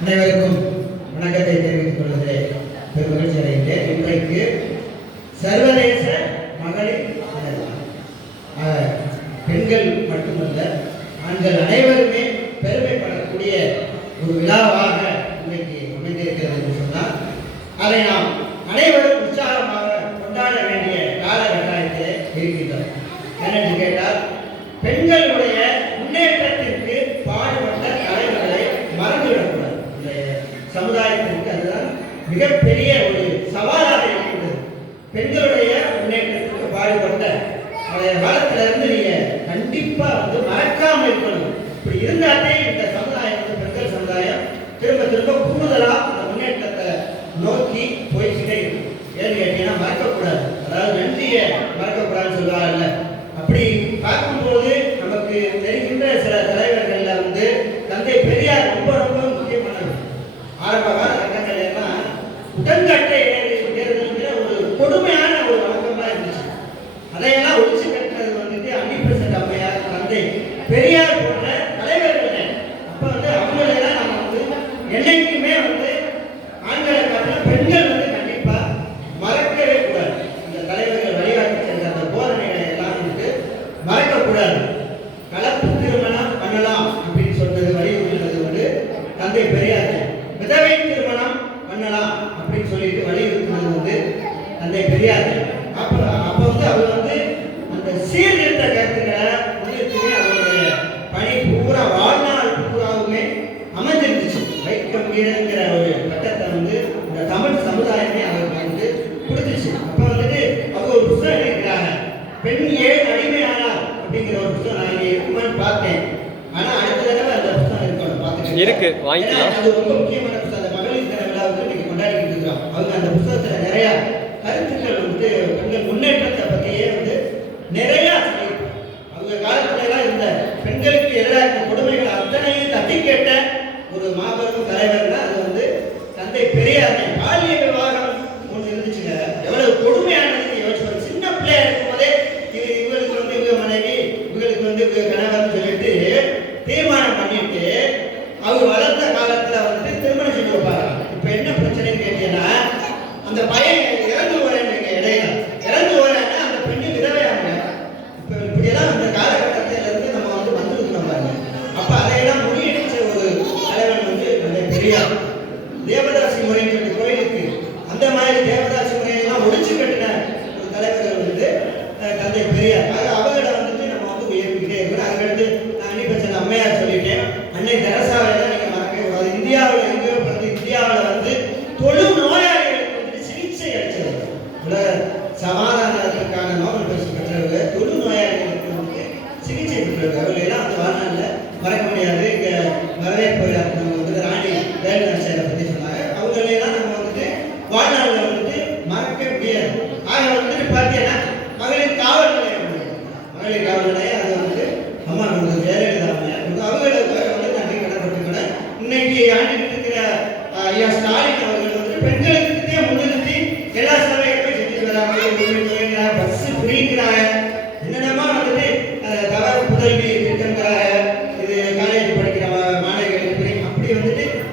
அனைவருக்கும் வணக்கத்தை தெரிவித்துக் கொள்கிறேன். பெரும் மகிழ்ச்சி இன்றைக்கு சர்வதேச மகளிர் பெண்கள் மட்டுமல்ல ஆண்கள் அனைவருமே பெருமைப்படக்கூடிய ஒரு விழாவாக இன்னைக்கு அமைந்திருக்கிறது என்று சொன்னால் அதை நாம் அனைவரும் உற்சாகமாக கொண்டாட வேண்டும். என்பதுதான் மிகப்பெரிய ஒரு சவாலாக இருக்கிறது பெண்களுடைய முன்னேற்றத்துக்கு பாடுபட்ட பழைய காலத்துல இருந்து நீங்க கண்டிப்பா வந்து மறக்காம இருக்கணும். இப்படி இருந்தாலே இந்த சமுதாயம் வந்து பெண்கள் சமுதாயம் திரும்ப திரும்ப இருக்குது வாங்கிக்கலாம். கருத்துக்கள் வந்து பெண்கள் முன்னேற்றத்தை பற்றியே வந்து நிறையா அவங்க காலத்துலலாம் இந்த பெண்களுக்கு எதிராக கொடுமைகள் அத்தனையும் தட்டி கேட்ட ஒரு மாபெரும் தலைவர்னா அது வந்து தந்தை பெரியார். பாலிய விவகாரம் ஒன்று இருந்துச்சுங்க. எவ்வளவு கொடுமையானது யோசிச்சு சின்ன பிள்ளையா இருக்கும் போதே இது மனைவி இவங்களுக்கு வந்து இவங்க சொல்லிட்டு தீர்மானம் பண்ணிட்டு அவங்க வளர்ந்த காலத்துல வந்துட்டு திருமணம் செஞ்சு வைப்பாங்க இப்ப என்ன பிரச்சனைன்னு கேட்டீங்கன்னா அந்த பையன் அப்படின்ற வகையில் அந்த வாழ்நாளில் மறக்க முடியாது. இங்கே வரவேற்பு நம்ம வந்து ராணி வேலுநாச்சியாரை பற்றி சொன்னாங்க. அவங்களெல்லாம் நம்ம வந்துட்டு வாழ்நாளில் வந்துட்டு மறக்க முடியாது. ஆக வந்துட்டு பார்த்தீங்கன்னா மகளிர் காவல் நிலையம் மகளிர் காவல் நிலையம் அது வந்து அம்மா நமக்கு ஜெயலலிதா அவங்களுக்கு வந்து நன்றி கடற்பட்டு கூட இன்னைக்கு ஆண்டு இருக்கிற ஐயா ஸ்டாலின் அவர்கள் வந்து பெண்களுக்கு முன்னிறுத்தி எல்லா சேவைகளுமே செஞ்சு வராங்க. பஸ் புரியுங்கிறாங்க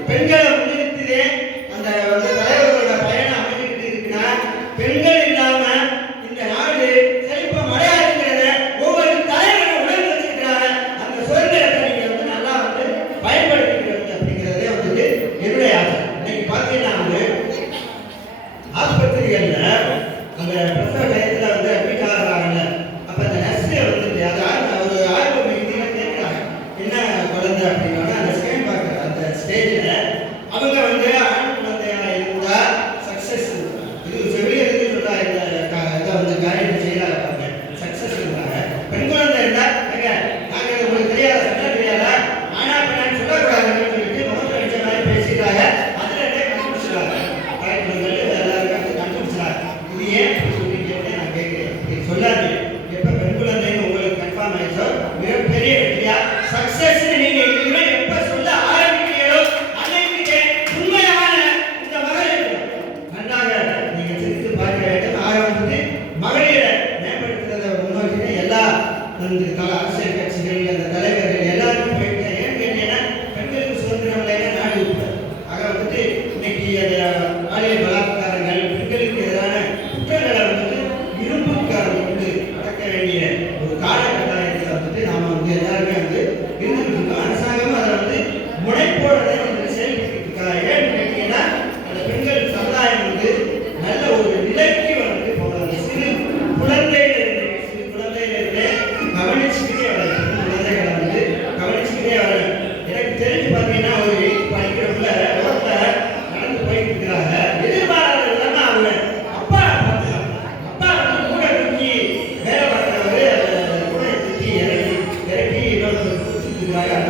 பெண்கள் இங்கே பல அரசியல் கட்சிகள் அந்த தலைவர்கள் எல்லாருமே போயிட்டு ஏன்னு கேட்டீங்கன்னா பெண்களுக்கு சுதந்திரம் இல்லைன்னா நாடு விட்டார் ஆக வந்துட்டு இன்னைக்கு இதுக்காக